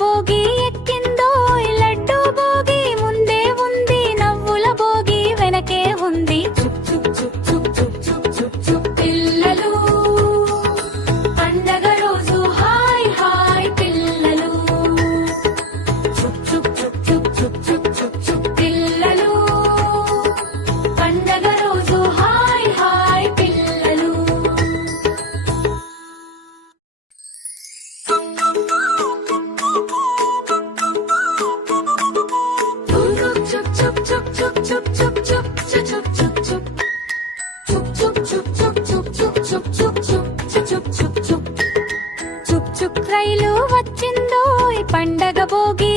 భోగి ఎక్కిందో లడ్డు భోగి ముందే ఉంది నవ్వుల భోగి వెనకే ఉంది చుక్ చుక్ చుక్ చుక్ చుక్ చుక్ చుక్ చుక్ పిల్లలు పండగ రోజు హాయ్ హాయ్ పిల్లలు చుక్ చుక్ చుక్ చుక్ చుక్ చుక్ చుక్ చుక్ పిల్లలు పండగ రోజు హాయ్ హాయ్ పిల్లలు రైలు వచ్చిందో పండగ భోగి